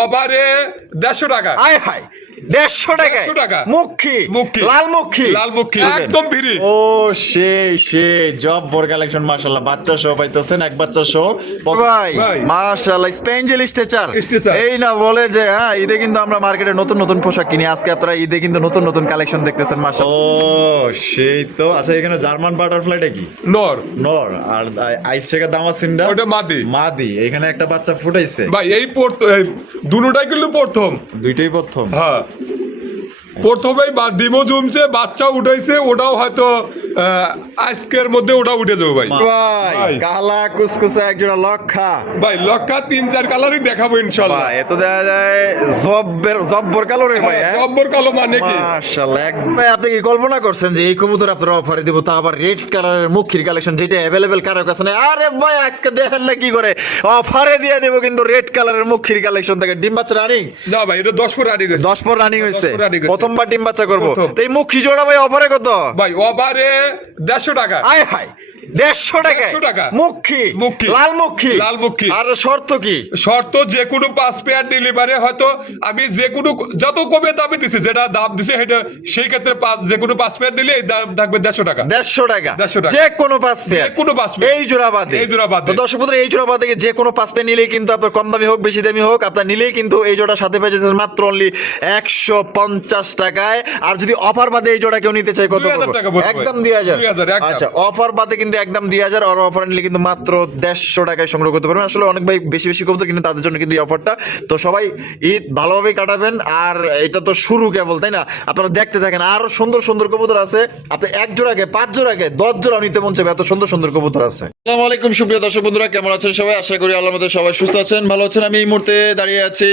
ওভারে 150 টাকা। আয় হায় 150 টাকা মুখী লাল মুখী একদম ফ্রি। ও সেই জব্বর কালেকশন মাশাআল্লাহ। বাচ্চা সহ পাইতেছেন, এক বাচ্চা সহ ভাই মাশাআল্লাহ। স্পেঞ্জেল স্ট্রেচার এই না বলে যে হ্যাঁ ঈদে কিন্তু আমরা মার্কেটে নতুন নতুন পোশাক কিনি, আজকে আপনারা ঈদে কিন্তু নতুন নতুন কালেকশন দেখতেছেন মাশাআল্লাহ। ও সেই তো। আচ্ছা এখানে জার্মান বাটারফ্লাইটা কি? নর। আর আইস শেখা দামাসিনটা ওটা মাদি। এখানে একটা বাচ্চা ফুটাইছে ভাই। এই দুটোটাই কিন্তু প্রথম, দুইটাই প্রথম। হ্যাঁ প্রথমেই ডিমও জমছে, বাচ্চা উঠাইছে, ওটাও হয়তো আজকের মধ্যে ওটা উঠে যাবে ভাই। ভাই কালা কুসকুসা একজোড়া লক্ষা ভাই, লক্ষা 3-4 কালারই দেখাবো ইনশাআল্লাহ। ভাই এত দেখা যায় জব্বর কালো রে ভাই। জব্বর কালো মানে কি মাশাআল্লাহ। ভাই আপনি কি কল্পনা করছেন যে এই কবুতর আপনারা অফারে দিব, তা আবার রেড কালারের মুখির কালেকশন যেটা अवेलेबल কারো কাছে নাই? আরে ভাই আজকে দেখেন না কি করে অফারে দিয়ে দেব কিন্তু রেড কালারের মুখির কালেকশন থেকে। ডিম বাচ্চা রানিং? না ভাই, এটা 10 পর রানিং হইছে। 10 পর রানিং হইছে, 10 পর running হইছে। প্রথমবার ডিম বাচ্চা করব। তো এই মুখি জোড়া ভাই অফারে কত? ভাই ওভারে 150 টাকা। আয় হায় 150 টাকা মুখী লাল মুখী। আর শর্ত কি? শর্ত যে কোনো 5 পেয়ার ডেলিভারি, হয়তো আমি যে কোনো যত কমে দামে দিছি, যেটা দাম দিছে সেটা সেই ক্ষেত্রে যে কোনো 5 পেয়ার নিলে এই দাম থাকবে 150 টাকা। 150 টাকা যে কোনো 5 পেয়ার, এই জোড়া বাদে। তো দর্শক বন্ধুরা এই জোড়া বাদে যে কোনো 5 পেয়ার নিলেই কিন্তু আপনার কম দামি হোক বেশি দামি হোক, আপনার নিলেই কিন্তু এই জোড়া সাথে পেয়ে যাচ্ছেন মাত্র অনলি 150 টাকায়। আর যদি অফার বাদে এই জোড়া কেউ নিতে চায় কত? একদম 2000। আচ্ছা অফার বাদে কিন্তু একদম 2000, আর অফার নিলে কিন্তু মাত্র 150 টাকায় সংগ্রহ করতে পারবেন। আসলে অনেক ভাই বেশি বেশি কবুতর কিন্তু তাদের জন্য কিন্তু এই অফারটা। তো সবাই ঈদ ভালোভাবে কাটাবেন। আর এটা তো শুরু কেবল, তাই না? আপনারা দেখতে থাকেন, আরো সুন্দর সুন্দর কবুতর আছে। আপনি 1 জোড়াকে 5 জোড়াকে 10 জোড়া নিতে মন চাইবে, এত সুন্দর সুন্দর কবুতর আছে। আসসালামু আলাইকুম সুপ্রিয় দর্শক বন্ধুরা, কেমন আছেন সবাই? আশা করি আল্লাহর মধ্যে সবাই সুস্থ আছেন, ভালো আছেন। আমি এই মুহূর্তে দাঁড়িয়ে আছি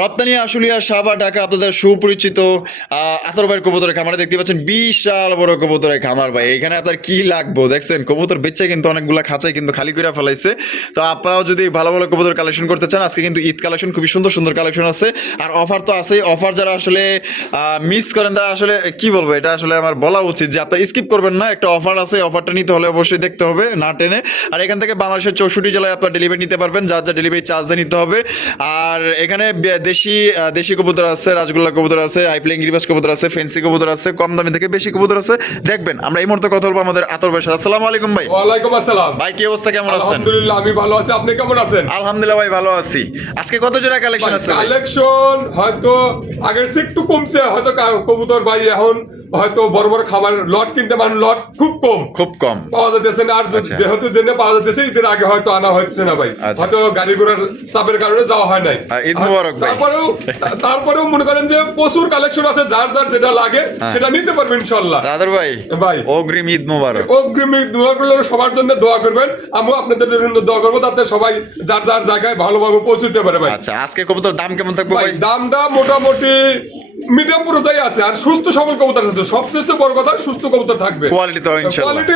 রপ্তানি আশুলিয়া সাবা ঢাকা, আপনাদের সুপরিচিত আতর ভাইয়ের কবুতরের খামারে। দেখতে পাচ্ছেন বিশাল বড় কবুতরের খামার ভাই। এখানে আপনার কি লাগবো দেখছেন, কবুতর বেচে কিন্তু অনেকগুলা খাঁচায় কিন্তু খালি করে ফেলাইছে। তো আপনারাও যদি ভালো ভালো কবুতর কালেকশন করতে চান, আজকে কিন্তু ঈদ কালেকশন খুবই সুন্দর সুন্দর কালেকশন আছে। আর অফার তো আছেই। অফার যারা আসলে মিস করেন তারা আসলে কি বলবো, এটা আসলে আমার বলা উচিত যে আপনারা স্কিপ করবেন না। একটা অফার আছে, অফারটা নিতে হলে অবশ্যই দেখতে হবে না টেনে। আর এখান থেকে বাংলাদেশের 64 জেলায় আপনার ডেলিভারি নিতে পারবেন, যার যা ডেলিভারি চার্জ দিয়ে নিতে হবে। আর এখানে দেশি কবুতর আছে, রাজগোল্লা কবুতর আছে, হাইপ্লেইং গিরিবাস কবুতর আছে, ফেন্সি কবুতর আছে, কম দামি থেকে বেশি কবুতর আছে। দেখবেন আমরা এই মুহূর্তে কথা বলবো আমাদের আতর ভাইয়ের সাথে। আসসালামু আলাইকুম ভাই। ওয়ালাইকুম আসসালাম ভাই, কি অবস্থা, কেমন আছেন? আলহামদুলিল্লাহ আমি ভালো আছি, আপনি কেমন আছেন? আলহামদুলিল্লাহ ভাই ভালো আছি। আজকে কত জোড়া কালেকশন আছে? কালেকশন হয়তো আগের চেয়ে একটু কমছে, হয়তো কবুতর ভাই এখন হয়তো বড় বড় খাবার লট কিনতে পারেন, লট খুব কম পাওয়া যাচ্ছে না। আর যেহেতু জেনে পাওয়া যাচ্ছে ঈদের আগে হয়তো আনা হচ্ছে না ভাই, হয়তো গাড়ি ঘোড়ার চাপের কারণে যাওয়া হয় নাই। ঈদ মোবারক ভাই। তারপরেও মনে করেন যে প্রচুর কালেকশন আছে, যার যার যেটা লাগে সেটা নিতে পারবেন ইনশাআল্লাহ। দাদর ভাই অগ্রিম ঈদ মোবারক। অগ্রিম ঈদ মোবারক। সবার জন্য দোয়া করবেন, আমিও আপনাদের জন্য দোয়া করবো, তাতে সবাই যার যার জায়গায় ভালোভাবে পৌঁছতে পারে ভাই। আচ্ছা আজকে কবুতর দাম কেমন থাকবে ভাই? দামটা মোটামুটি মিডিয়াম পর্যায়ে আছে, আর সুস্থ সবল কবুতর আছে। সবচেয়ে বড় কথা সুস্থ কবুতর থাকবে, কোয়ালিটি তো ইনশাআল্লাহ কোয়ালিটি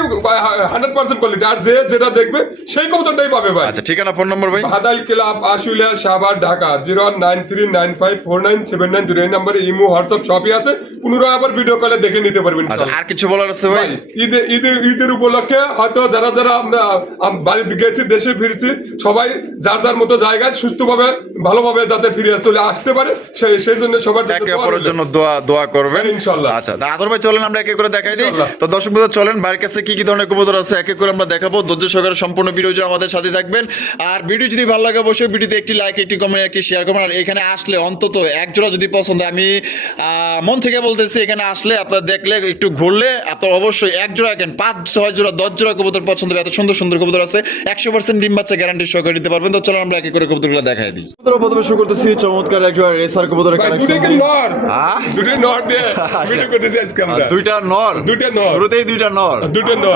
100% কোয়ালিটি। আর যেটা দেখবে সেই কবুতরটাই পাবে ভাই। আচ্ছা ঠিকানা ফোন নম্বর ভাই? ভাদাইল ক্লাব আশুলিয়া সাভার ঢাকা 09395497909। এই নম্বরে ইমো হোয়াটসঅ্যাপ সবই আছে, পুনরায় আবার ভিডিও কলে দেখে নিতে পারবেন। আর কিছু বলার আছে ভাই? ঈদের উপলক্ষে হয়তো যারা আমরা বাড়িতে গেছি, দেশে ফিরছি, সবাই যার যার মতো জায়গায় সুস্থভাবে ভালোভাবে যাতে ফিরে চলে আসতে পারে সেই জন্য সবার জন্য দোয়া করবেন ইনশাআল্লাহ। আচ্ছা আদর ভাই চলেন আমরা একে করে দেখাই দিই। তো দর্শক বন্ধুরা চলেন বাইরের কাছে কি কি ধরনের কবুতর আছে একে করে আমরা দেখাবো। ধৈর্য সহকারে সম্পূর্ণ ভিডিও জুড়ে আমাদের সাথে থাকবেন। আর ভিডিও যদি ভালো লাগে অবশ্যই ভিডিওতে একটি লাইক, একটি কমেন্ট, একটি শেয়ার করবেন। আর এখানে আসলে অন্তত এক জোড়া যদি পছন্দ, আমি মন থেকে বলতেছি, এখানে আসলে আপনারা দেখলে একটু ঘুরলে আপনার অবশ্যই এক জোড়া কেন 5, 6 জোড়া 10 জোড়া কবুতর পছন্দ হবে। এত সুন্দর সুন্দর কবুতর আছে, 100% ডিম বাচ্চা গ্যারান্টি সহকারে দিতে পারবেন। তো চলো আমরা একে করে কবুতরগুলো দেখাই দিই। প্রথমে শুরু করতেছি চমৎকার এক জোড়া রেসার কবুতরের কালেকশন। দুইটা নর শুরুতেই দুইটা নর।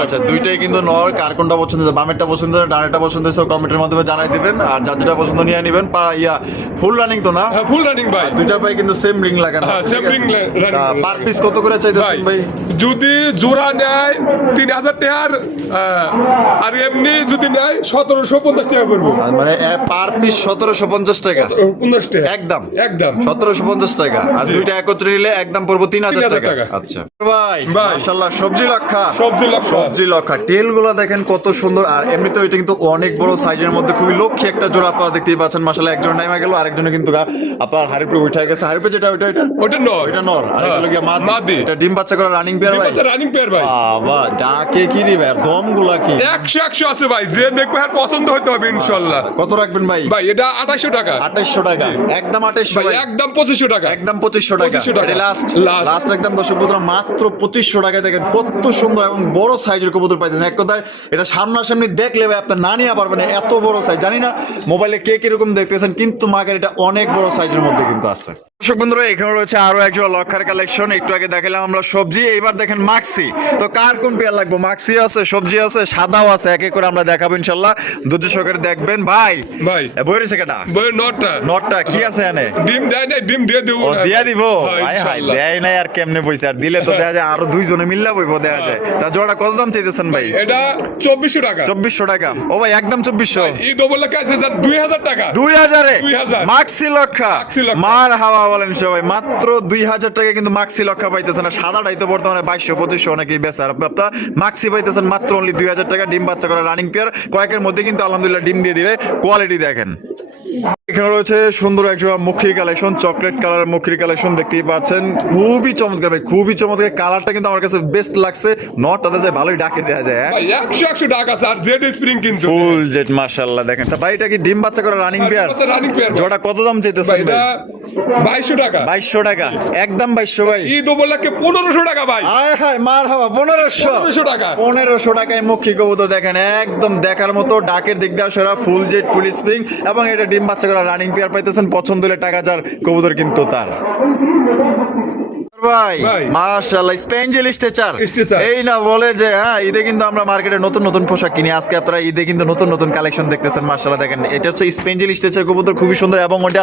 আচ্ছা দুইটাই কিন্তু নর। কার কোনটা পছন্দ, বামেরটা পছন্দ, ডানেরটা পছন্দ, সব কমেন্টের মাধ্যমে জানাই দিবেন। আর যার যেটা পছন্দ নিয়ে নেবেন। ফুল রানিং তো না? ফুল রানিং ভাই। দুইটা ভাই কিন্তু সেম রিং লাগানো আছে। Same ring running. Per piece কত করে চাইতেছেন ভাই? যদি জোড়া নেয় 3000 টাকা, আর এমনি যদি নেয় 1750 টাকা পড়বে। মানে পার পিস 1750 টাকা? 50 টাকা একদম একদম 1750 টাকা। আর দুইটা একত্রে নিলে একদম পড়বো 3000 টাকা। আচ্ছা ভাই মাশাআল্লাহ সবজি লক্ষা টেলগুলো দেখেন কত সুন্দর। আর এমনিতে এটা কিন্তু অনেক বড় সাইজের মধ্যে খুবই লক্ষ্মী একটা জোড়া আপনারা দেখতেই পাচ্ছেন। মাশাআল্লাহ একজন নাইমা গেল, আরেকজনে কিন্তু আপনার হাড়ির উপরে উঠে গেছে। হাড়ির উপরে যেটা ওটা নর আর এটা কি মাদি। এটা ডিম বাচ্চা করা রানিং পেয়ার ভাই। বাবা ডাকে কি রে ভাই, দমগুলা কি 100 আছে ভাই, যে দেখবে আর পছন্দ হতে হবে ইনশাআল্লাহ। কত রাখবেন ভাই? ভাই এটা 2800 টাকা। 2800 টাকা একদম 2800 ভাই, একদম 2500 টাকা। একদম 2500 টাকা। এটা লাস্ট একদম দর্শক বন্ধুরা মাত্র 2500 টাকায় দেখেন কত সুন্দর এবং বড় সাইজের কবুতর পাইতেছেন। এক কথায় এটা সামনাসামনি দেখলে ভাই আপনি না নিয়ে পারবেন, এত বড় সাইজ। জানি না মোবাইলে কে কিরকম দেখতেছেন, কিন্তু মার্কেট এটা অনেক বড় সাইজের মধ্যে কিন্তু আছে। দর্শক বন্ধুরা এখানে রয়েছে আরো একজোড়া লক্ষার কালেকশন। একটু আগে দেখালাম আমরা সবজি, এইবার দেখেন মাক্সি। তো কার কোন পেয়ার লাগবে? মাক্সি আছে, সবজি আছে, সাদাও আছে। এক এক করে আমরা দেখাবো ইনশাআল্লাহ, ধৈর্য সহকারে দেখবেন। ভাই বইরে সেটা বইয়ের নটটা কি আছে এনে? ডিম দেয় নাই, ডিম দিয়ে দেব। ও দিয়া দিব? হাই হাই দেয় নাই আর কেমনে বইছে, আর দিলে তো দেখা যায় আরো দুইজনে মিল্লা বইবো দেখা যায়। তা জোড়া কত দাম চাইতেছেন ভাই? এটা 2400 টাকা। 2400 টাকা। ও ভাই একদম 2400। এই ডবল লেখা আছে 2000 টাকা। 2000 এ মাক্সি লক্ষা। মার হাওয়া বলেন সবাই, মাত্র 2000 টাকা কিন্তু মাক্সি লক্ষা পাইতেছেন। আর সাদাটাই তো বর্তমানে 2200-2500 অনেকেই বেচে। আর আপনারা মাক্সি পাইতেছেন মাত্র অনলি 2000 টাকা। ডিম বাচ্চা করা রানিং পেয়ার, কয়েকের মধ্যে কিন্তু আলহামদুলিল্লাহ ডিম দিয়ে দিবে। কোয়ালিটি দেখেন। এখানে রয়েছে সুন্দর একটা মুখির কালেকশন, চকলেট কালার মুখির কালেকশন দেখতেই পাচ্ছেন। খুবই চমৎকার ভাই, খুবই চমৎকার। কালারটা কিন্তু আমার কাছে বেস্ট লাগছে। নটটাতে যায় ভালোই ডাকে দেয়া যায়। 100 টাকা স্যার, জেড স্প্রিং কিন্তু ফুল জেড মাশাআল্লাহ। দেখেন তা ভাই এটা কি ডিম বাচ্চা করা রানিং পেয়ার? জোড়া কত দাম চাইতেছেন ভাই? 2200 টাকা। 2200 টাকা একদম 2200 ভাই। এই ডবলকে 1500 টাকা ভাই। আয় হায় মারহাবা 1500 টাকা। 1500 টাকায় মুখী কবুতর দেখেন একদম দেখার মতো, ডাকের দিক দিয়ে সেরা, ফুল জেড ফুল স্প্রিং এবং এটা ডিম বাচ্চা করা রানিং পেয়ার পাইতেছেন। পছন্দ হলে টাকা যার কবুতর কিন্তু তার। ভাই মাশাআল্লাহ স্পেঞ্জেল স্ট্রেচার। এই না বলে যে হ্যাঁ ঈদে কিন্তু আমরা মার্কেটে নতুন নতুন পোশাক কিনি, আজকে আপনারা ঈদে কিন্তু নতুন নতুন কালেকশন দেখতেছেন। মাশাআল্লাহ দেখেন এটা হচ্ছে স্পেঞ্জেল স্ট্রেচার কবুতর, খুবই সুন্দর এবং ওটা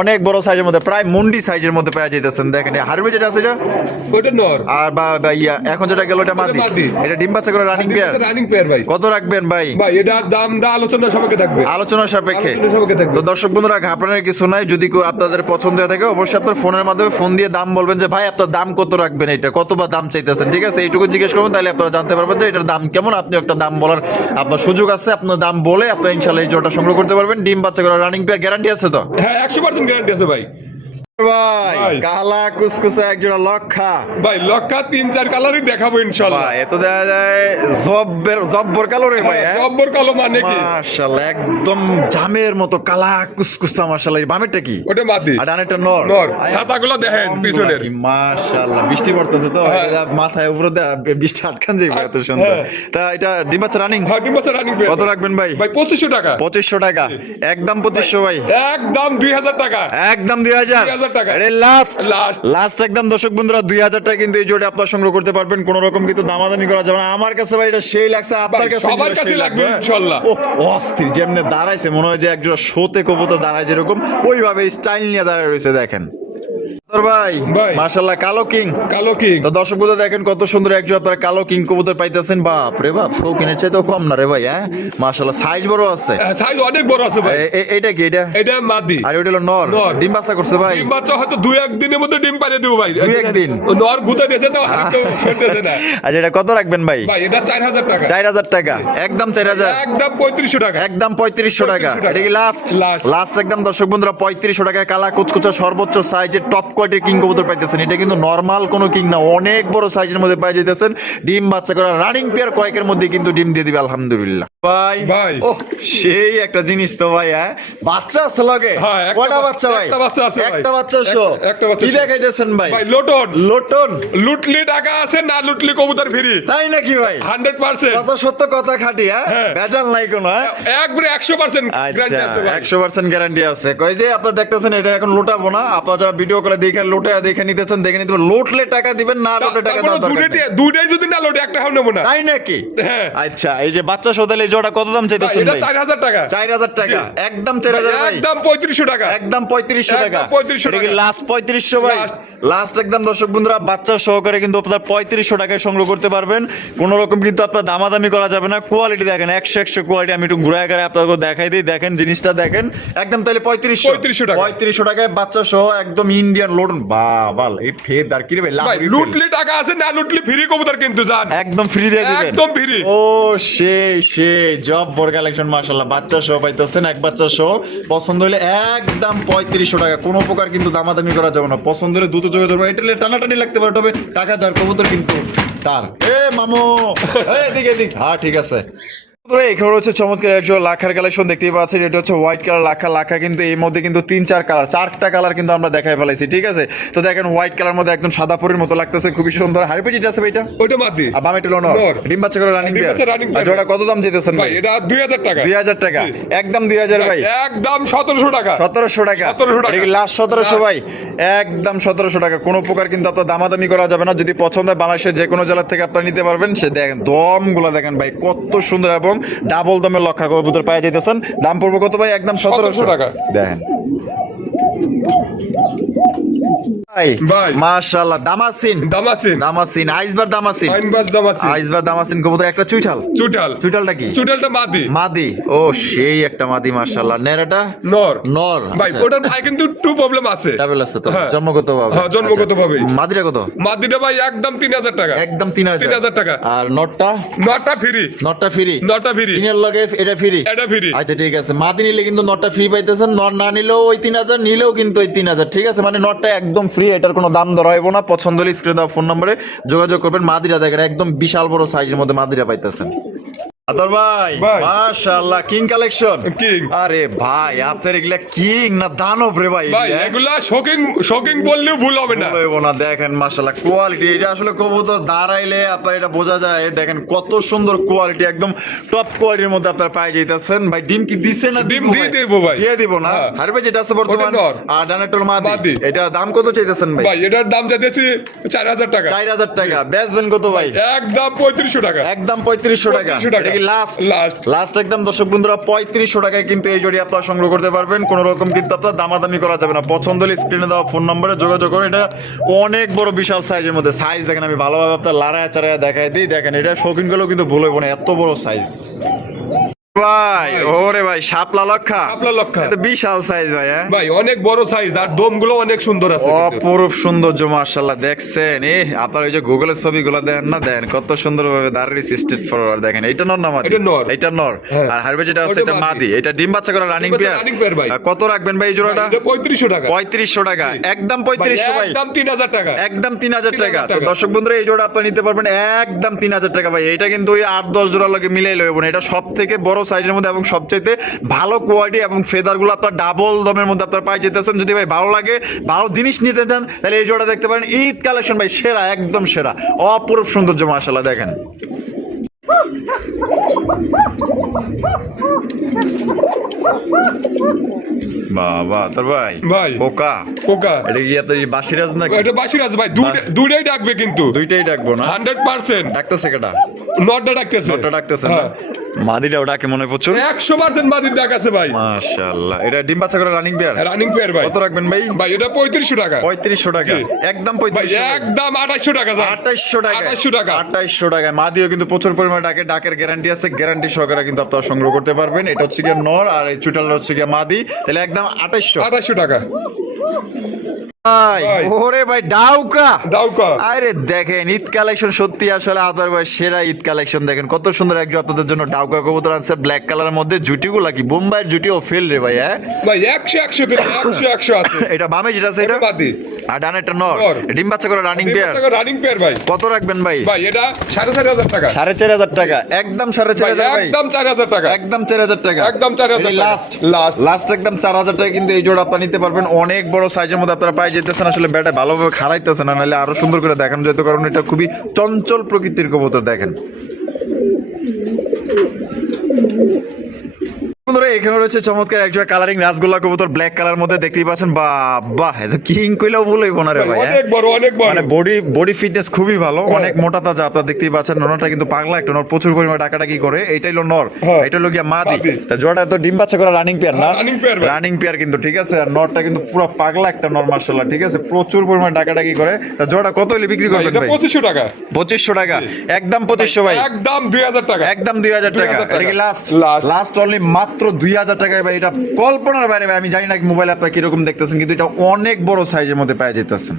অনেক বড় সাইজের মধ্যে, প্রায় মুন্ডি সাইজের মধ্যে পাওয়া যাইতেছেন। দেখেন হারবে যেটা আছে ওটা নর, আর বা ইয়া এখন যেটা গেল ওটা মাদি। এটা ডিম বাচ্চা করে রানিং পেয়ার ভাই। কত রাখবেন ভাই? ভাই এটা দামটা আলোচনা সাপেক্ষে থাকবে, আলোচনা সাপেক্ষে। তো দর্শক বন্ধুরা ঘাবড়ানোর কিছু নাই, যদি কেউ আপনাদের পছন্দ হয়ে থাকে অবশ্যই আপনার ফোনের মাধ্যমে ফোন দিয়ে দাম বলবেন যে ভাই আপনার দাম কত রাখবেন, এটা কত বা দাম চাইতেছেন। ঠিক আছে, এইটুকু জিজ্ঞেস করবেন, তাহলে আপনারা জানতে পারবেন যে এটার দাম কেমন। আপনি একটা দাম বলার আপনার সুযোগ আছে, আপনার দাম বলে আপনি ইনশাআল্লাহ এই জোড়াটা সংগ্রহ করতে পারবেন। ডিম বাচ্চা করা রানিং পেয়ার গ্যারান্টি আছে তো? হ্যাঁ 100% গ্যারান্টি আছে ভাই। ভাই কালা কুসকুসা একজোড়া লক্ষা ভাই, লক্ষা 3-4 কালারই দেখাবো ইনশাআল্লাহ। এত দেখা যায় জব্বর কালো রে ভাই, জব্বর কালো মানে কি মাশাআল্লাহ একদম জামের মতো কালা কুসকুসা। মাশাআল্লাহ এই বামেরটা কি? ওটা মাদি আর ডানেরটা নর। ছাতাগুলো দেখেন পিছনের মাশাআল্লাহ। বৃষ্টি পড়তেছে তো মাথায় উপরে বৃষ্টি আটকান যাবে এত সুন্দর। তা এটা ডিম বাচ্চা রানিং? হ্যাঁ ডিম বাচ্চা রানিং। কত রাখবেন ভাই? ভাই 2500 টাকা। 2500 টাকা একদম 2500 ভাই। একদম 2000 টাকা। একদম 2000 টাকা। আরে লাস্ট একদম দর্শক বন্ধুরা 2000 টাকা কিন্তু এই জোড়া আপনারা সংগ্রহ করতে পারবেন। কোন রকম কিন্তু দামাদামি করা যাবে না। আমার কাছে ভাই এটা সেই লাগছে, আপনার কাছে সবার কাছে লাগবে ইনশাআল্লাহ। ও অস্থির যেমনে দাঁড়াইছে মনে হয় যে একজোড়া শোতে কবুতর দাঁড়ায় যেরকম, ওইভাবে স্টাইল নিয়ে দাঁড়ায় রয়েছে দেখেন ভাই। মাশাআল্লাহ কালো কিং তো দর্শক বন্ধুরা দেখেন কত সুন্দর একজন আপনারা কালো কিং কবুতর পাইতেছেন। বাপ রে বাপ, শৌখিনের চাইতে কম না রে ভাই। হ্যাঁ মাশাআল্লাহ সাইজ বড় আছে, সাইজ অনেক বড় আছে ভাই। এটা কি? এটা মাদি আর ওটা হলো নর। ডিম বাচ্চা করছে ভাই? ডিম বাচ্চা হয়তো 2-1 দিনের মধ্যে ডিম পাড়িয়ে দেব ভাই। 2-1 দিন নর গুতা দিয়েছে তো হয়তো শুনতেছে না। আচ্ছা এটা কত রাখবেন ভাই? ভাই এটা 4000 টাকা। 4000 টাকা একদম 4000। একদম 3500 টাকা। একদম 3500 টাকা। এটা কি লাস্ট একদম দর্শক বন্ধুরা 3500 টাকায় কালা কুচকুচা সর্বোচ্চ সাইজের টপ কোয়ালিটির কিং কবুতর পাইতেছেন। এটা কিন্তু নরমাল কোনো কিং না, অনেক বড় সাইজের মধ্যে পাই যাইতেছেন। ডিম বাচ্চা করা রানিং পেয়ার, কয়েকের মধ্যে কিন্তু ডিম দিয়ে দিবে আলহামদুলিল্লাহ ভাই। ও সেই একটা জিনিস তো ভাই। হ্যাঁ বাচ্চা আছে লগে? কয়টা বাচ্চা ভাই? একটা বাচ্চা শো। কি দেখাইতেছেন ভাই? ভাই লোটন লুটলি টাকা আছে না, লুটলি কবুতর ফ্রি। তাই নাকি ভাই? 100% কত সত্য কথা খাঁটি। হ্যাঁ ভেজাল নাই কোনো। একবারে 100% গ্যারান্টি আছে ভাই। 100% গ্যারান্টি আছে। কই যে আপনারা দেখতেছেন এটা এখন লোটাবো না, আপনারা যারা ভিডিও করে দেখে লোটে দেখে নিতেছেন দেখে নিতে পারবেন। লোটলে টাকা দিবেন, না লোটলে টাকা দাও দরকার নেই। দুইটাই যদি না লোটে একটা নেব না। তাই নাকি? হ্যাঁ আচ্ছা এই যে বাচ্চা সদালে জোড়া কত দাম চাইতেছেন ভাই? এটা 4000 টাকা। 4000 টাকা একদম 4000 ভাই। একদম 3500 টাকা। একদম 3500 টাকা। 3500 টাকা লাস্ট 3500 ভাই। লাস্ট একদম দর্শক বন্ধুরা বাচ্চা সহকারে কিন্তু আপনারা 3500 টাকায় সংগ্রহ করতে পারবেন। কোন রকম কিন্তু আপনারা দামাদামি করা যাবে না। কোয়ালিটি দেখেন 100 কোয়ালিটি। আমি একটু ঘুরায় ঘুরায় আপনাদের দেখাই দিই, দেখেন জিনিসটা দেখেন একদম। তাহলে 3500 টাকা। 3500 টাকায় বাচ্চা সহ একদম ইন্ডিয়ান মোটন বাবাল এই ফেদ আর কি রে ভাই ভাই লুটলি টাকা আছে না লুটলি ফ্রি কবুতর কিন্তু জান একদম ফ্রি দিয়ে দিবেন একদম ফ্রি ও সেই জব বড় কালেকশন মাশাআল্লাহ বাচ্চা সহ পাইতেছেন এক বাচ্চা সহ পছন্দ হলে একদম 3500 টাকা কোনো প্রকার কিন্তু দামাদামি করা যাবে না পছন্দ হলে দ্রুত যোগাযোগ করবেন এটা টানাটানি লাগতে পারে তবে টাকা যার কবুতর কিন্তু তার মামু এদিকে হ্যাঁ ঠিক আছে এখানে হচ্ছে চমৎকার একজন লাখার কালেকশন দেখতেই পাচ্ছেন এটা হচ্ছে হোয়াইট কালার লাখা কিন্তু এর মধ্যে কিন্তু 3-4 কালার 4টা কালার কিন্তু আমরা দেখাই ফেলাইছি ঠিক আছে তো দেখেন হোয়াইট কালার মধ্যে একদম সাদা পরির মতো লাগতেছে খুবই সুন্দর হারপি যেটা আছে ভাইটা ওটা মাদি আর বামে টেলো নর ডিম বাচ্চা করে রানিং পেয়ার আর জোড়া কত দাম চাইতেছেন ভাই এটা 2000 টাকা 2000 টাকা একদম 2000 ভাই একদম 1700 টাকা 1700 টাকা এটা কি লাস্ট 1700 ভাই একদম 1700 টাকা কোনো প্রকার কিন্তু আপনার দামাদামি করা যাবে না যদি পছন্দ হয় বাংলাদেশের যে কোনো জেলা থেকে আপনারা নিতে পারবেন সে দেখেন দমগুলো দেখেন ভাই কত সুন্দর এবং ডাবল লক্ষা কবুতর পাওয়া যাইতেছেন দাম পড়বে কত ভাই একদম 1700 টাকা দেখেন মাশাআল্লাহ দামাসিন আইসবার দামাসিন কবুতর একটা চুইঠালটা কি চুইঠালটা মাদি ও সেই একটা মাদি মাশাআল্লাহ নেরাটা নর ভাই ওটার ভাই কিন্তু একটু প্রবলেম আছে ডাবল আছে তো জন্মগতভাবে মাদিটা কত মাদিটা ভাই একদম 3000 টাকা একদম 3000 টাকা আর নটটা ফ্রি তিনের লগে এটা ফ্রি আচ্ছা ঠিক আছে মাদি নিলে কিন্তু নটটা ফ্রি পাইতেছেন নর না নিলেও ওই 3000 নিলেও কিন্তু ওই 3000 ঠিক আছে মানে নটটা একদম ফ্রি এটার কোনো দাম দর হইব না পছন্দ হলে স্ক্রিনে দেওয়া ফোন নম্বরে যোগাযোগ করবেন মাদিরা দেখেন একদম বিশাল বড় সাইজের মধ্যে মাদিরা পাইতেছেন আদর ভাই মাশাআল্লাহ কিং কালেকশন আরে ভাই আপনার এগুলা কিং না দানব রে ভাই এগুলা শোকিং বললেও ভুল হবে না দেখেন মাশাআল্লাহ কোয়ালিটি এটা আসলে কবুতর দাঁড়াইলে আপনার এটা বোঝা যায় দেখেন কত সুন্দর কোয়ালিটি একদম টপ কোয়ালিটির মধ্যে আপনারা পাই যাইতেছেন ভাই ডিম কি দিছে না ডিম দিয়ে দেব ভাই দিয়ে দিব না আরে ভাই যেটা আছে বর্তমান আর ডানাটোর মাদি এটা দাম কত চাইতেছেন ভাই এটার দাম চাইতেছি 4000 টাকা 4000 টাকা বেচবেন কত ভাই একদম 3500 টাকা একদম 3500 টাকা লাস্ট একদম দর্শক বন্ধুরা 3500 টাকায় কিন্তু এই জোড়ি আপনারা সংগ্রহ করতে পারবেন কোন রকম কিন্তু আপনারা দামাদামি করা যাবে না পছন্দ হলে স্ক্রিনে দেওয়া ফোন নম্বরে যোগাযোগ করুন এটা অনেক বড় বিশাল সাইজের মধ্যে সাইজ দেখেন আমি ভালোভাবে আপনার লাড়ায় চাড়ায় দেখাই দিই দেখেন এটা শৌখিন গুলো কিন্তু ভুল হইব না এত বড় সাইজ ভাই ওরে ভাই শাপলা লক্ষা এটা বিশাল সাইজ ভাই ভাই অনেক বড় সাইজ আর দমগুলো অনেক সুন্দর আছে অপরূপ সৌন্দর্য মাশাআল্লাহ দেখছেন আপনার ওই যে গুগলের ছবিগুলো দেন না দেন কত সুন্দর ভাবে দাঁড়িয়ে স্ট্রেট ফরওয়ার্ড দেখেন এটা নর না মাদি এটা নর আর হারবে যেটা আছে এটা মাদি এটা ডিম বাচ্চা করে রানিং পেয়ার ভাই কত রাখবেন ভাই এই জোড়াটা 3500 টাকা একদম 3500 ভাই একদম 3000 টাকা একদম 3000 টাকা তো দর্শক বন্ধুরা এই জোড়া আপনারা নিতে পারবেন একদম 3000 টাকা ভাই এটা কিন্তু ওই 8-10 জোড়া লাগে মিলাই লইব না এটা সবথেকে বড় সাইজের মধ্যে এবং সবচেয়ে ভালো কোয়ালিটি এবং ফেদার গুলো আপনার ডাবল দমের মধ্যে আপনার পাই যেতেছেন যদি ভাই ভালো লাগে ভালো জিনিস নিতে চান তাহলে এই জোড়া দেখতে পারেন ঈদ কালেকশন ভাই সেরা একদম সেরা অপরূপ সৌন্দর্য মাশাআল্লাহ দেখেন বাবা তোর ভাই কোকা এটা কি এত বাসিরাজ না এটা বাসিরাজ ভাই দুইটাই ডাকবে কিন্তু দুইটাই ডাকবো না 100% ডাকতেছে কেডা নটটা ডাকতেছে না মাদিরাও ডাকে মনে পড়ছে 100% মাদির ডাক আছে ভাই মাশাআল্লাহ এটা ডিম বাচ্চা করে রানিং পেয়ার ভাই কত রাখবেন ভাই এটা 3500 টাকা একদম 3500 একদম 2800 টাকা 2800 টাকা মাদিও কিন্তু প্রচুর পরিমাণে ডাকের গ্যারান্টি আছে গ্যারান্টি সহকারে কিন্তু আপনারা সংগ্রহ করতে পারবেন এটা হচ্ছে কি নর আর এই চুটালটা হচ্ছে কি মাদি তাহলে একদম 2800 টাকা ওরে ভাই ডাউকা আরে দেখেন ঈদ কালেকশন সত্যি আসলে আদার ভাই সেরা ঈদ কালেকশন দেখেন কত সুন্দর একজন আপনাদের জন্য ডাউকা কবুতর আছে ব্ল্যাক কালারের মধ্যে জুটিগুলা কি বোম্বাইয়ের জুটিও ফেল রে ভাই ভাই 100 আছে এটা বামে যেটা আছে এটা বাদি আর ডানেরটা নর ডিম বাচ্চা করে রানিং পেয়ার ভাই কত রাখবেন ভাই এটা 4500 টাকা 4500 টাকা একদম 4500 ভাই একদম 4000 টাকা একদম 4000 লাস্ট একদম 4000 টাকা কিন্তু এই জোড়া আপনারা নিতে পারবেন অনেক বড় সাইজের মধ্যে আপনারা পাই যেতেছেন আসলে ব্যাটা ভালোভাবে খাড়াইতেছে না নাহলে আরো সুন্দর করে দেখানো যেত কারণ এটা খুবই চঞ্চল প্রকৃতির কবুতর দেখেন বন্ধুরা এখানে রয়েছে চমৎকার একজোড়া কালারিং রাসগোল্লা কবুতর ব্ল্যাক কালার মধ্যে দেখতেই পাচ্ছেন বাহ এটা কিং কইলেও ভুলইব না রে ভাই অনেক বড় মানে বডি ফিটনেস খুবই ভালো অনেক মোটা তাজা আপনারা দেখতেই পাচ্ছেন নরটা কিন্তু পাগলা একটা নর প্রচুর পরিমাণে টাকাটা কি করে এটাই হলো নর এটা হলো গিয়া মাদি তা জোড়াটা তো ডিম বাচ্চা করা রানিং পেয়ার না রানিং পেয়ার কিন্তু ঠিক আছে আর নরটা কিন্তু পুরো পাগলা একটা নর মাশাআল্লাহ ঠিক আছে প্রচুর পরিমাণে টাকাটা কি করে তা জোড়া কত হলে বিক্রি করবেন ভাই 2500 টাকা একদম 2500 ভাই একদম 2000 টাকা একদম 2000 টাকা এটা কি লাস্ট অনলি মাত্র মাত্র 2000 টাকায় ভাই, এটা কল্পনার বাইরে ভাই। আমি জানি না মোবাইল আপনার কিরকম দেখতেছেন, কিন্তু এটা অনেক বড় সাইজের মধ্যে পেয়ে যেতেছেন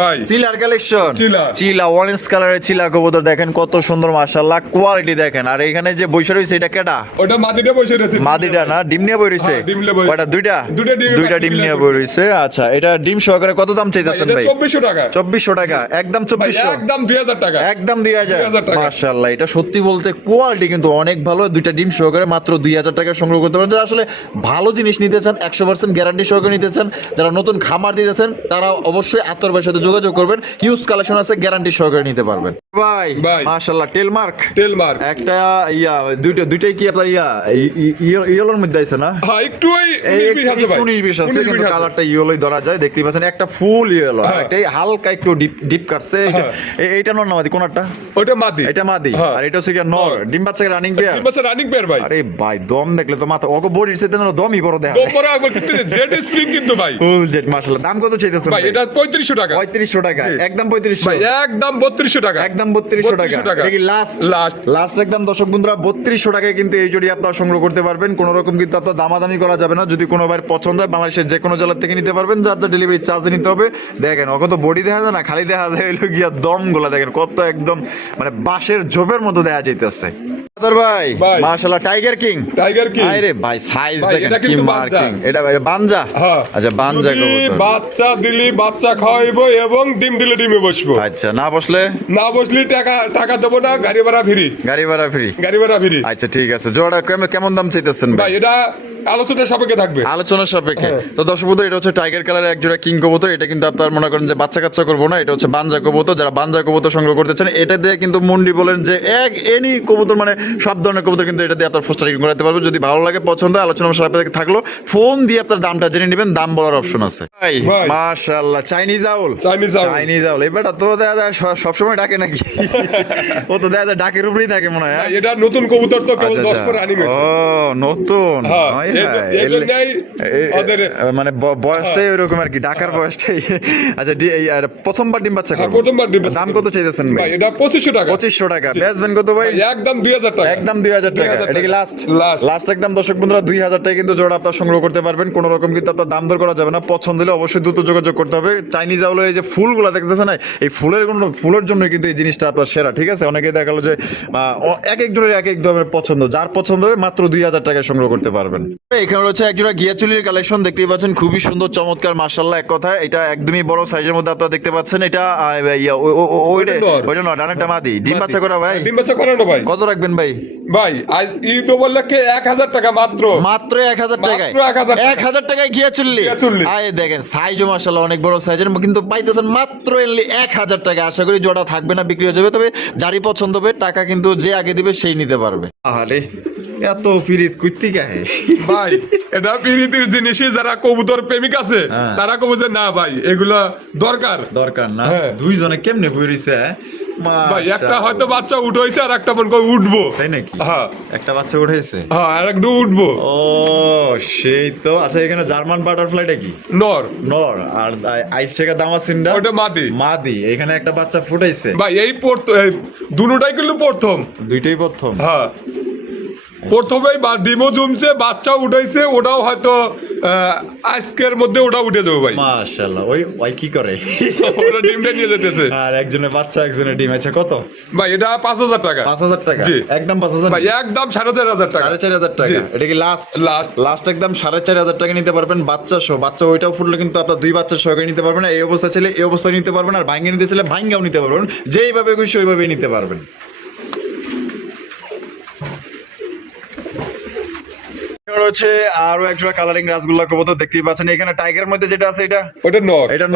ভাই। চিলার কালেকশন, চিলা অরেঞ্জ কালারের চিলা কবুতর দেখেন কত সুন্দর, মাশাআল্লাহ কোয়ালিটি দেখেন। আর এখানে যে বৈশা রয়েছে এটা কেডা? ওটা মাদিটা বসে রয়েছে। মাদিটা না, ডিম নিয়ে বই রয়েছে। ওটা দুইটা ডিম নিয়ে বই রয়েছে। আচ্ছা, এটা ডিম সহকারে কত দাম চাইতেছেন ভাই? 2400 টাকা। 2400 টাকা, একদম 2400, একদম 2000 টাকা, একদম 2000 টাকা। মাশাআল্লাহ, এটা সত্যি বলতে কোয়ালিটি কিন্তু অনেক ভালো। দুইটা ডিম সহকারে মাত্র 2000 টাকা সংগ্রহ করতে পারেন। যারা আসলে ভালো জিনিস নিতে চান, 100% গ্যারান্টি সহকারে নিতে চান, যারা নতুন খামার দিতে চান, তারা অবশ্যই আতর ভাইয়ের সাথে যোগাযোগ করবেন। হিউজ কালেকশন আছে, গ্যারান্টি সহকারে নিতে পারবেন ভাই। মাশাআল্লাহ, টেলমার্ক একটা দুইটাই কি আপনার ইয়েলোর মধ্যে আছে না? হ্যাঁ, একটু 19-20 আছে, কিন্তু কালারটা ইয়েলোই ধরা যায়। দেখতে পাচ্ছেন একটা ফুল ইয়েলো, একটা হালকা একটু ডিপ কাটছে। এইটা নর না মাদি? কোনটা? ওটা মাদি। এটা মাদি, আর এটা হচ্ছে কি নর? ডিম বাচ্চা রানিং পেয়ার ভাই। আরে ভাই, দম দেখলে তো মাথা ওগো বডির সাথে না দমই বড় দেখা। দম বড় একবার কিন্তু জেড স্প্রিং কিন্তু ভাই। ফুল জেড মাশাআল্লাহ। দাম কত চাইতেছেন ভাই? এটা 3500 টাকা। 3500 টাকা, একদম 3500 ভাই, একদম 3200 টাকা, একদম 3200 টাকা। এটা কি লাস্ট একদম দর্শক বন্ধুরা 3200 টাকায় কিন্তু এই জোড়ি আপনারা সংগ্রহ করতে পারবেন। কোনো রকম কিন্তু আপনার দামাদামি করা যাবে না। যদি কোনো ভাইয়ের পছন্দ হয়, বাংলাদেশের যে কোনো জেলা থেকে নিতে পারবেন। যার যা ডেলিভারি চার্জ নিতে হবে। দেখেন কত বডি দেখা যায় না, খালি দেখা যায় হলো গিয়া দম গুলা। দেখেন কত একদম মানে বাঁশের ঝোপের মতো দেখা যাইতেছে ভাই। মাশাআল্লাহ, টাইগার কিং। আরে ভাই, সাইজ দেখেন কি মার্কিং। এটা বানজা। আচ্ছা, বানজা কবুতর। বাচ্চা দিলি বাচ্চা খাওয়াইবো এবং ডিম দিলে ডিমে বসবো। আচ্ছা, না বসলে টাকা দেবো না, গাড়ি ভাড়া ফ্রি। আচ্ছা, ঠিক আছে। জোড়া কেমন দাম চাইতেছেন ভাই? এটা আলোচনার সাপেক্ষে থাকবে। আলোচনার সাপেক্ষে। তো দর্শক বন্ধু, এটা হচ্ছে টাইগার কালারের এক জোড়া কিং কবুতর। এটা কিন্তু আপনার মনে করেন যে বাচ্চা কাচ্চা করবো না, এটা হচ্ছে বানজা কবুতর। যারা বানজা কবুতর সংগ্রহ করতে চান, এটা দিয়ে কিন্তু মুন্ডি বলেন যে এনি কবুতর, মানে সব ধরনের কবুতর কিন্তু এটা দিয়ে আপনার ফোস্টারিং করাতে পারবেন। যদি ভালো লাগে, পছন্দ হয়, আলোচনার সাপেক্ষে থাকলো, ফোন দিয়ে আপনার দামটা জেনে নেবেন। দাম বলার অপশন আছে ভাই। মাশাআল্লাহ, চাইনিজ আউল। এবারটা তো দেখা যায় সবসময় ডাকে নাকি? ও তো দেখা যায় ডাকের উপরেই থাকে মনে হয়। এটা নতুন কবুতর তো, কেবল 10 পর রানিং হয়েছে। ও নতুন, মানে বয়সটাই ওইরকম আর কি, ডাকার বয়সটাই। আচ্ছা, প্রথমবার ডিম বাচ্চা করবে। দাম কত চাইতেছেন ভাই? এটা 2500 টাকা। 2500 টাকা। বেচবেন কত ভাই? একদম 2000 টাকা। একদম 2000 টাকা। এটা কি লাস্ট একদম দর্শক বন্ধুরা 2000 টাকা কিন্তু জোড়া আপনারা সংগ্রহ করতে পারবেন। কোনো রকম কিন্তু আপনার দাম দর করা যাবে না। পছন্দ হলে অবশ্যই দ্রুত যোগাযোগ করতে হবে। চাইনিজ আউলের এই যে ফুলগুলো দেখতেছেন না, এই ফুলের জন্য কিন্তু এই জিনিসটা আপনার সেরা। ঠিক আছে, অনেকেই দেখা গেল যে এক এক ধরনের পছন্দ, যার পছন্দ হবে মাত্র 2000 টাকায় সংগ্রহ করতে পারবেন। এখানে রয়েছে একজোড়া গিয়াচুলির কালেকশন, দেখতেই পাচ্ছেন খুবই সুন্দর চমৎকার মাশাআল্লাহ। এক কথায় এটা একদমই বড় সাইজের মধ্যে আপনারা দেখতে পাচ্ছেন। এটা ওইটা নয়, ডানেরটা মাদি। ডিম বাচ্চা করা ভাই? ডিম বাচ্চা করানো ভাই। কত রাখবেন ভাই? ভাই আজ ঈদ উপলক্ষে 1000 টাকা মাত্র 1000 টাকায়। 1000 টাকায় গিয়াচুল্লি। আয় দেখেন সাইজও মাশাআল্লাহ অনেক বড় সাইজের, কিন্তু পাইতেছেন মাত্র 1000 টাকা। আশা করি জোড়া থাকবে না, বিক্রি হয়ে যাবে। তবে যারই পছন্দ হবে, টাকা কিন্তু যে আগে দিবে সেই নিতে পারবে। আরে এত পিরিত কইতে গায় ভাই, এটা পিরিতির জিনিসই। যারা কবুতর প্রেমিক আছে, তারা কবু যে না ভাই এগুলা দরকার না। দুইজনে কেমনে বইরিছে ভাই? একটা হয়তো বাচ্চা উঠাইছে, আর একটা মন করে উঠবো, তাই নাকি? হ্যাঁ, একটা বাচ্চা উঠাইছে, হ্যাঁ, আর একটা উঠবো। ও সেই তো। আচ্ছা, এখানে জার্মান বাটারফ্লাইটা কি? নর। আর আইস চেকা দামাসিনটা ওটা মাদি। এখানে একটা বাচ্চা ফুটাইছে ভাই। এই দুটোটাই কিন্তু প্রথম, দুইটাই প্রথম। হ্যাঁ, প্রথমে ডিমও জমছে, বাচ্চা উঠাইছে। ওটাও হয়তো আজকের মধ্যে ওটা উঠে যাবে ভাই। মাশাআল্লাহ। ওই কি করে? ওটা ডিমটা নিয়ে যেতেছে। আর একজনের বাচ্চা, একজনের ডিম। আচ্ছা, কত ভাই? এটা 5000 টাকা। 5000 টাকা? জি, একদম 5000 ভাই, একদম 4500 টাকা। 4500 টাকা। এটা কি লাস্ট একদম 4500 টাকা নিতে পারবেন বাচ্চা সহ। বাচ্চা ওইটাও ফুটলে কিন্তু আপনার দুই বাচ্চা সহকারে নিতে পারবেন। এই অবস্থা ছিল, এই অবস্থায় নিতে পারবেন। আর ভাঙ্গে নিতে চাইলে ভাঙ্গাও নিতে পারবেন। যেইভাবে খুশি ওইভাবেই নিতে পারবেন। রয়েছে আরো একটা কালারিং রাসগোল্লা কবুতর, দেখতেই পাচ্ছেন। এখানে টাইগারের মধ্যে যেটা আছে এটা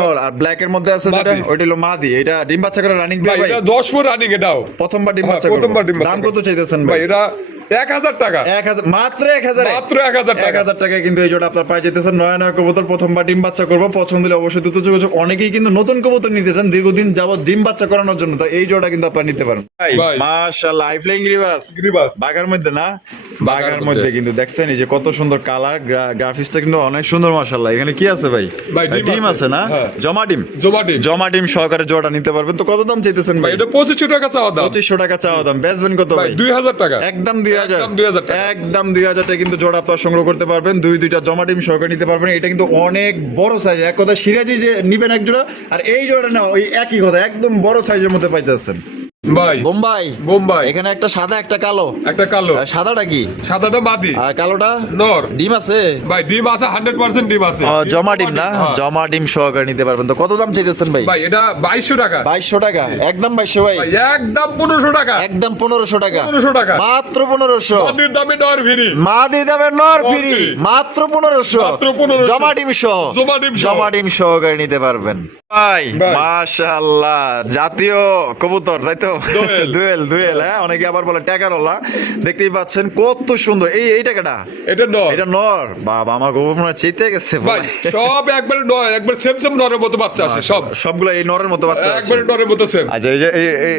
নর, আর ব্ল্যাক এর মধ্যে আছে যেটা, ওইটা হলো মাদি। এটা ডিম বাচ্চা করে রানিং ভাই। এটা 10 পর রানিং। এটাও প্রথমবার ডিম বাচ্চা করে। দাম কত চাইতেছেন ভাই? এটা 1000 টাকা। মাত্র 1000 টাকায় কিন্তু এই জোড়া আপনার পাই যেতেছেন। নয়া কবুতর, প্রথমবার ডিম বাচ্চা করবো। পছন্দ হলে অবশ্যই দ্রুত যোগাযোগ। অনেকেই কিন্তু নতুন কবুতর নিতে চান দীর্ঘদিন যাবত ডিম বাচ্চা করানোর জন্য, তো এই জোড়া কিন্তু আপনারা নিতে পারেন। মাশাআল্লাহ, হাই ফ্লাইং গ্রিবাস। বাগার মধ্যে না, বাগার মধ্যে কিন্তু দেখছেন এই যে কত সুন্দর কালার, গ্রাফিক্সটা কিন্তু অনেক সুন্দর মাশাআল্লাহ। এখানে কি আছে ভাই? ভাই, ডিম আছে না? হ্যাঁ। জমা ডিম জমা ডিম সহকারে জোড়া নিতে পারবেন। তো কত দাম চাইতেছেন ভাই? এটা 2500 টাকা চাওয়া দাম। 2500 টাকা চাওয়া দাম। বেচবেন কত ভাই? 2000 টাকা। একদম 2000। একদম 2000 টাকা। একদম 2000 টাকা কিন্তু জোড়া আপনারা সংগ্রহ করতে পারবেন। দুইটা জমা ডিম সহকারে নিতে পারবেন। এটা কিন্তু অনেক বড় সাইজ। এক কথা সিরাজি যে নিবেন এক জোড়া, আর এই জোড়া না ওই একই কথা, একদম বড় সাইজের মধ্যে পাইতেছেন ভাই। বোম্বাই এখানে একটা সাদা একটা কালো। আর সাদাটা কি? সাদাটা মাদি আর কালোটা নর। ডিম আছে ভাই, ডিম আছে 100% ডিম আছে। জমা ডিম না? হ্যাঁ। জমা ডিম সহকারে নিতে পারবেন। তো কত দাম চাইতেছেন ভাই? ভাই এটা 2200 টাকা। 2200 টাকা। একদম 2200 ভাই। ভাই একদম 1500 টাকা। একদম 1500 টাকা। 1500 টাকা। মাত্র 1500। মাদির দামে নর ফ্রি। মাদি দামে নর ফ্রি। মাত্র 1500। মাত্র 1500। জমা ডিম সহ। জমা ডিম সহকারে নিতে পারবেন ভাই। মাশাআল্লাহ, জাতীয় কবুতর তাই তো? দুয়েল হ্যাঁ, অনেকে আবার বলে ট্যাগারওয়ালা। দেখতেই পাচ্ছেন কত সুন্দর। এই টাকাটা এটা নর। এটা নর। বাবা, আমার গোবর মনে চিতে গেছে ভাই। সব একবারে নর, একবার সেম নরের মতো বাচ্চা আসে সব। সবগুলো এই নরের মতো বাচ্চা আসে। একবারে নরের মতো সেম। আচ্ছা,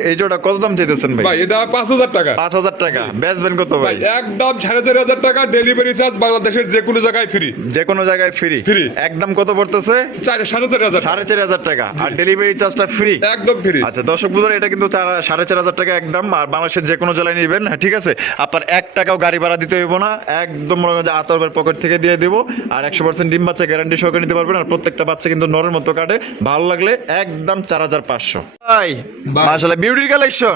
এই জোড়া কত দাম চাইতেছেন ভাই? ভাই এটা 5000 টাকা। 5000 টাকা। বেচবেন কত ভাই? একদম 4500 টাকা। ডেলিভারি চার্জ বাংলাদেশের যে কোনো জায়গায় ফ্রি। যে কোনো জায়গায় ফ্রি। একদম কত পড়তেছে? 4500 4500 টাকা। আর ডেলিভারি চার্জটা ফ্রি। একদম ফ্রি। আচ্ছা দর্শক বন্ধুরা, এটা কিন্তু 4500 টাকা একদম। আর বাংলাদেশের যে কোনো জেলায় নেবেন, হ্যাঁ ঠিক আছে, আপনার 1 টাকাও গাড়ি ভাড়া দিতে হইব না। একদম মনে করেন যে আতরবের পকেট থেকে দিয়ে দেবো। আর 100% ডিম বাচ্চা গ্যারান্টি সহকারে নিতে পারবেন। আর প্রত্যেকটা বাচ্চা কিন্তু নরের মতো কাটে। ভালো লাগলে একদম 4500 ভাই। মাশাআল্লাহ, বিউটির কালেকশন।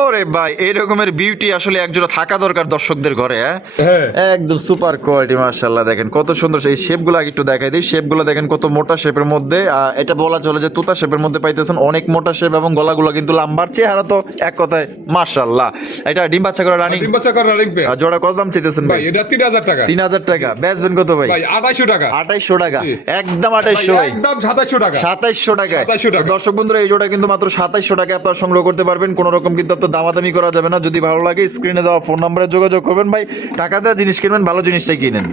ওরে ভাই, এই রকমের বিউটি আসলে একজোড়া থাকা দরকার দর্শকদের ঘরে। হ্যাঁ, একদম সুপার কোয়ালিটি। মাশাআল্লাহ, দেখেন কত সুন্দর। এই শেপগুলো একটু দেখাই দিই। শেপগুলো দেখেন কত মোটা শেপের মধ্যে। এটা বলা চলে যে তুতা শেপের মধ্যে পাইতেছেন। অনেক মোটা শেপ এবং গলাগুলো কিন্তু লাম্বার। চেহারা তো এক কথায় মাশাআল্লাহ। এটা ডিম বাচ্চা করে রানিং। আর জোড়া কত দাম চাইতেছেন ভাই? এটা 3000 টাকা। 3000 টাকা। বেচবেন কত ভাই? 2800 টাকা। 2800 টাকা। একদম 2800 ভাই। একদম 2700 টাকা। 2700 টাকা। 2700 টাকা। দর্শক বন্ধুরা, এই জোড়া কিন্তু মাত্র 2700 টাকা আপনারা সংগ্রহ করতে পারবেন। কোনো রকম কিন্তু আপনার দামাদামি করা যাবে না। যদি ভালো লাগে স্ক্রিনে দেওয়া ফোন নম্বরে যোগাযোগ করবেন ভাই। টাকা দেওয়া জিনিস কিনবেন, ভালো জিনিসটাই কিনেন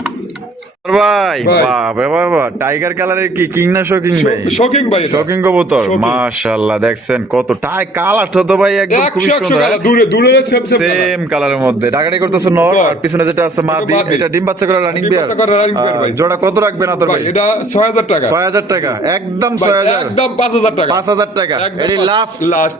ভাই। বাবা, টাইগার কালারের কি কিং না শোকিং ভাই? শোকিং ভাই। শোকিং কবুতর। মাশাআল্লাহ, দেখছেন কত টাই কালারটা তো ভাই একদম খুব সুন্দর। দূরে সেম কালারের মধ্যে ডাকাডাকি করতেছে নর। আর পিছনে যেটা আছে মাদি। এটা ডিম বাচ্চা করে রানিং বিয়ার। জোড়া কত রাখবেন আতর ভাই? এটা 6000 টাকা। 6000 টাকা। একদম 6000। একদম 5000 টাকা। 5000 টাকা। এই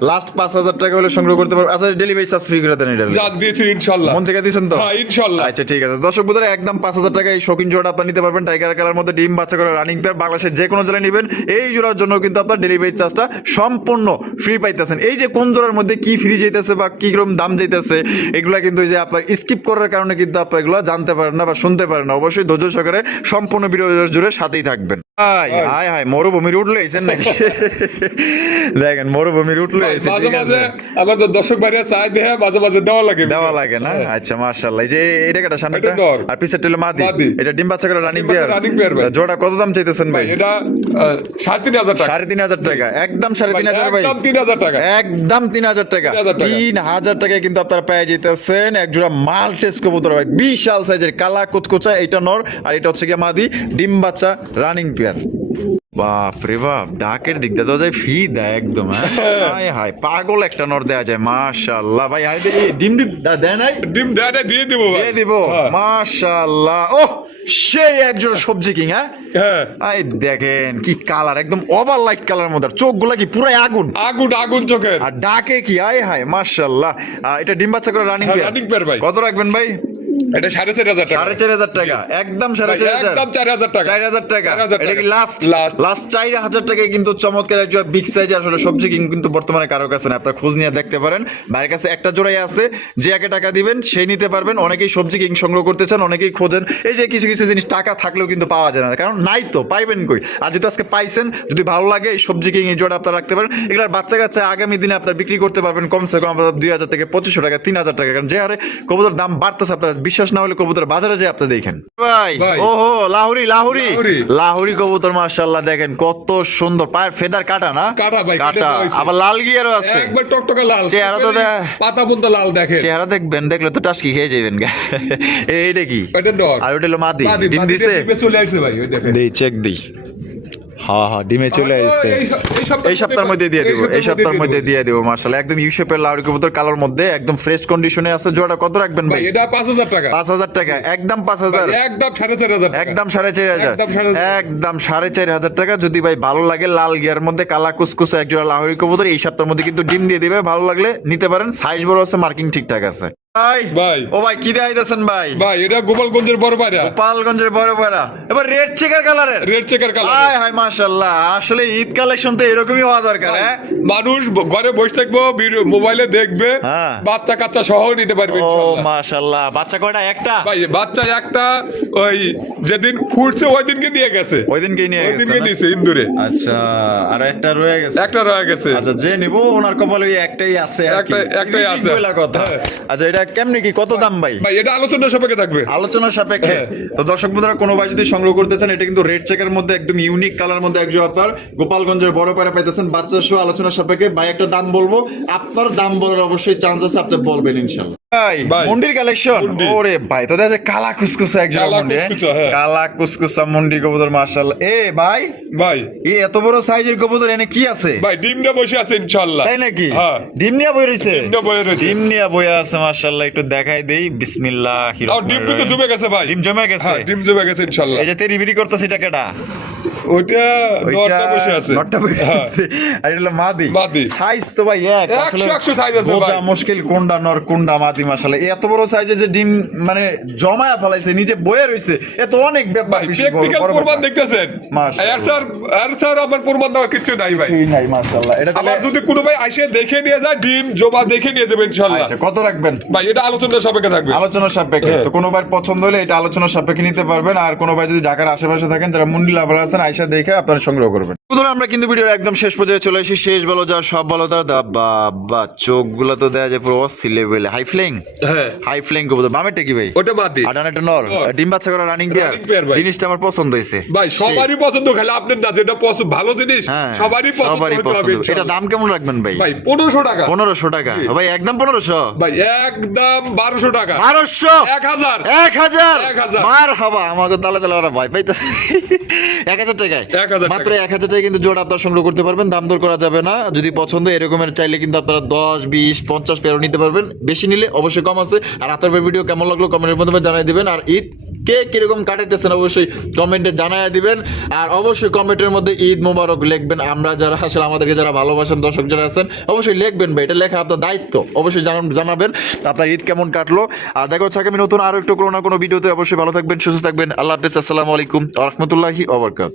লাস্ট 5000 টাকা হলে সংগ্রহ করতে পারবেন। আচ্ছা, ডেলিভারি চার্জ ফ্রি করে দেন এটা? যা দিয়েছি ইনশাআল্লাহ। মন থেকে দিবেন তো? হ্যাঁ ইনশাআল্লাহ। আচ্ছা ঠিক আছে দর্শক বন্ধুরা, একদম 5000 টাকা এই শৌখিন জোড়া আপনি নিতে পারবেন। টাইগার কালার মধ্যে ডিম বাচ্চা করে রানিং পেয়ার। বাংলাদেশের যে কোনো জেলায় নেবেন, এই জোড়ার জন্য কিন্তু আপনার ডেলিভারি চার্জটা সম্পূর্ণ ফ্রি পাইতেছেন। এই যে কোন জোড়ার মধ্যে কি ফ্রি যাইতেছে বা কি রকম দাম যাইতেছে, এগুলা কিন্তু যে আপনার স্কিপ করার কারণে কিন্তু আপনার এগুলো জানতে পারেন না বা শুনতে পারেন না। অবশ্যই ধৈর্য সহকারে সম্পূর্ণ ভিডিও জুড়ে সাথেই থাকবেন। হাই মরুভূমির উঠলে এসেন নাকি? দেখেন মরুভূমির উঠলে এসে। ঠিক আছে, আবার তো দর্শক বাইরে চাই দেয়, মাঝে মাঝে দেওয়া লাগে না? আচ্ছা মাশাআল্লাহ। এই যে এটা কাটা সামনেটা আর পিছেরটা হলো মাদি। এটা ডিম বাচ্চা করে রানিং পেয়ার। জোড়া কত দাম চাইতেছেন ভাই? এটা 3500 টাকা। 3500 টাকা। একদম 3500 ভাই। একদম 3000 টাকা। একদম 3000 টাকা। 3000 টাকায় কিন্তু আপনারা পেয়ে যেতেছেন এক জোড়া মাল্টেস কবুতর ভাই। বিশাল সাইজের কালা কুচকুচা। এটা নর আর এটা হচ্ছে কি মাদি। ডিম বাচ্চা রানিং পেয়ার। বাপ রে বাপ, ডাকের দিক দিয়ে তো যায় ফি দেয় একদম। হায় হায়, পাগল একটা নর দেয়া যায়। মাশাআল্লাহ ভাই। হাই দেখি ডিম দেয় নাই? ডিম দেয় দিয়ে দিব ভাই। দিয়ে দিব। মাশাআল্লাহ। ওহ, সেই একজোড়া সবজি কিং। হ্যাঁ, আই দেখেন কি কালার, একদম ওভার লাইট কালার মধ্যে। চোখগুলা কি পুরো আগুন আগুন চোখের। আর ডাকে কি আয় হায় মাশাআল্লাহ। এটা ডিম বাচ্চা করে রানিং পেয়ার ভাই। কত রাখবেন ভাই? এটা 4500 টাকা। 4500 টাকা। একদম 4500। একদম 4000 টাকা। 4000 টাকা। এটা কি লাস্ট 4000 টাকায় কিন্তু চমৎকার একটা বিগ সাইজের আসলে সবজি কিন্তু বর্তমানে কারো কাছে না। আপনারা খোঁজ নিয়ে দেখতে পারেন। ভাইয়ের কাছে একটা জোড়াই আছে। যে একে টাকা দিবেন সেই নিতে পারবেন। অনেকেই সবজি কিং সংগ্রহ করতে চান, অনেকেই খোঁজেন। এই যে কিছু কিছু জিনিস টাকা থাকলেও কিন্তু পাওয়া যায় না, কারণ নাই তো পাইবেন কই। আর যদি আজকে পাইছেন, যদি ভালো লাগে এই সবজি কিং এই জোড়া আপনারা রাখতে পারেন। এগুলার বাচ্চা কাচ্চা আগামী দিনে আপনারা বিক্রি করতে পারবেন কমসে কম 2000 থেকে 2500 টাকা, 3000 টাকা। কারণ যে হারে কবুতর দাম বাড়তেছে, আপনারা বিশ্বাস না হলে কবুতর বাজারে যে আপনি দেখেন ভাই। ওহো, লাহুরি কবুতর মাশাআল্লাহ। দেখেন কত সুন্দর। পায়ের ফেদার কাটা না? কাটা। আবার লাল গিয়ারও আছে। একবার টকটকা লাল। চেহারা তো পাতা বুনতা লাল। দেখেন চেহারা দেখবেন, দেখলে তো টাসকি খেয়ে যাবেন। এইটা কি? এটা নর। আর ওটা হলো মাদি। ডিম দিছে? চলে আসছে ভাই। ওই দেখেন, দেই চেক দেই। হ্যাঁ হ্যাঁ ডিমে চলে আসছে এই সপ্তাহের মধ্যে দিয়ে দিব এই সপ্তাহের মধ্যে দিয়ে দিব মাশাআল্লাহ একদম ইউশেপের লাউরি কবুতর কালার মধ্যে একদম ফ্রেশ কন্ডিশনে আছে জোড়া কত রাখবেন ভাই এটা 5000 টাকা 5000 টাকা একদম 5000 একদম 4500 একদম 4500 একদম 4500 টাকা যদি ভাই ভালো লাগে লাল গিয়ার মধ্যে কালা কুসকুসে এক জোড়া লাহোরি কবুতর এই সপ্তাহের মধ্যে কিন্তু ডিম দিয়ে দিবে ভালো লাগলে নিতে পারেন সাইজ বড় আছে মার্কিং ঠিকঠাক আছে ভাই ও ভাই কি দেখাইতেছেন ভাই ভাই এটা গোপালগঞ্জের বড় পায়রা গোপালগঞ্জের বড় পায়রা এবার রেড চেকার কালারের হাই হাই মাশাআল্লাহ আসলে ঈদ কালেকশন তো এরকমই হওয়া দরকার হ্যাঁ মানুষ ঘরে বসে থাকবো মোবাইলে দেখবে হ্যাঁ। বাচ্চা কাচ্চা সহ নিতে পারবে ও মাশাআল্লাহ বাচ্চা কয়টা একটা ভাই বাচ্চা একটা ওই যেদিন ফুটছে ওই দিনকে নিয়ে গেছে ওই দিনকে নিয়ে ওই গেছে দিনকে না? নিছে ইন্দুরে আচ্ছা আর একটা রয়ে গেছে একটা রয়ে গেছে আচ্ছা যে নিব ওনার কপালে ওই একটাই আছে আর কি। একটাই আছে। বইলা কথা হ্যাঁ। আচ্ছা এটা কেমনে কি কত দাম ভাই ভাই এটা আলোচনা সাপেক্ষে থাকবে আলোচনা সাপেক্ষে হ্যাঁ। তো দর্শক বন্ধুরা কোনো ভাই যদি সংগ্রহ করতে চান এটা কিন্তু রেড চেকের মধ্যে একদম ইউনিক কালার মধ্যে একজন আপনার গোপালগঞ্জের বড় পায়রা পাইতেছেন বাচ্চা সহ আলোচনা সাপেক্ষে ভাই একটা দাম বলবো আপনার দাম বলার অবশ্যই চান্স আছে আপনি বলবেন ইনশাআল্লাহ ভাই। মুন্ডির কালেকশন মুন্ডি। ওরে ভাই তো দেখা কালা কুসকুসা একজন কালা মুন্ডি কুসকুসা, হ্যাঁ। কালা কুসকুসা মুন্ডি কবুতর মাশাআল্লাহ এ ভাই ভাই এই এত বড় সাইজের কবুতর এনে কি আছে ভাই ডিমটা বসে আছে ইনশাআল্লাহ তাই নাকি হ্যাঁ ডিম নিয়ে বই রইছে ডিমটা বয়ে রয়েছে। ডিম নিয়ে বই আছে মাশাআল্লাহ একটু দেখাই দেই বিসমিল্লাহির আর ডিম কিন্তু জমে গেছে ভাই ডিম জমে গেছে হ্যাঁ ডিম জমে গেছে ইনশাআল্লাহ এই যে তেরি বিরি করতেছে এটা কেডা ওইটা নটটা বসে আছে নটটা বসে হ্যাঁ। আছে আর এটা হলো মাদি মাদি। সাইজ তো ভাই এক 100 size আছে বোঝা ভাই। মুশকিল কোনটা নর কোনটা মাদি মাশাআল্লাহ এত বড় সাইজে যে ডিম মানে জমায়া ফলাইছে নিজে বয়ে রইছে এ তো অনেক ব্যাপার ভাই বেশি বড় প্র্যাকটিক্যাল বড় প্রমাণ ব্যাপার। দেখতেছেন মাশাআল্লাহ। আর স্যার আমার প্রমাণ দেওয়ার কিছু নাই ভাই কিছুই নাই মাশাআল্লাহ এটা তাহলে আবার যদি কোনো ভাই আইসে দেখে নিয়ে যায় ডিম জমা দেখে নিয়ে যাবে ইনশাআল্লাহ আচ্ছা কত রাখবেন ভাই এটা আলোচনা সাপেক্ষে থাকবে আলোচনা সাপেক্ষে তো কোনো ভাই পছন্দ হলে এটা আলোচনা সাপেক্ষে নিতে পারবেন আর কোনো ভাই যদি ঢাকার আশেপাশে থাকেন যারা মুন্ডি লাভার আছেন আয়সা দেখে আপনারা সংগ্রহ করবেন বন্ধুরা আমরা কিন্তু ভিডিওর একদম শেষ পর্যায়ে চলে এসেছি শেষ বলো যা সব বলো তার বাবা চোখগুলো তো দেয়া যায় পুরো অস্থির লেভেলে হাই ফ্লেইং হ্যাঁ কবুতর মামেরটা কি ভাই ওটা বাদ দিই আডান একটা নর ডিম বাচ্চা করা রানিং Running pair ভাই। জিনিসটা আমার পছন্দ হয়েছে ভাই সবারই পছন্দ খালি আপনার না যেটা পছন্দ ভালো জিনিস হ্যাঁ সবারই পছন্দ হতে হবে এটা ইনশাআল্লাহ। দাম কেমন রাখবেন ভাই ভাই 1500 টাকা 1500 টাকা ভাই একদম 1500 ভাই একদম 1200 টাকা 1200 1000 1000 1000 মার হাবা আমাকে তালে তালে ওরা ভয় পাইতেছে 1000 টাকায় 1000 মাত্র 1000 টাকায় কিন্তু জোড়া আপনারা সংগ্রহ করতে পারবেন দাম দর করা যাবে না যদি পছন্দ এরকমের চাইলে কিন্তু আপনারা 10 20 50 পেয়ারও নিতে পারবেন বেশি নিলে অবশ্যই কম আছে আর আপনার ভিডিও কেমন লাগলো কমেন্টের মাধ্যমে জানিয়ে দিবেন আর ঈদ কে কিরকম কাটাইতেছেন অবশ্যই কমেন্টে জানায় দিবেন আর অবশ্যই কমেন্টের মধ্যে ঈদ মোবারক লিখবেন আমরা যারা আসলে আমাদেরকে যারা ভালোবাসেন দর্শক যারা আছেন অবশ্যই লিখবেন ভাই এটা লেখা আপনার দায়িত্ব অবশ্যই জানাবেন আপনার ঈদ কেমন কাটলো আর দেখা হচ্ছে আগামী নতুন আরো একটু কোনো না কোনো ভিডিওতে অবশ্যই ভালো থাকবেন সুস্থ থাকবেন আল্লাহ হাফেজ আসসালামু আলাইকুম ওয়া রাহমাতুল্লাহি ওয়া বারাকাতুহু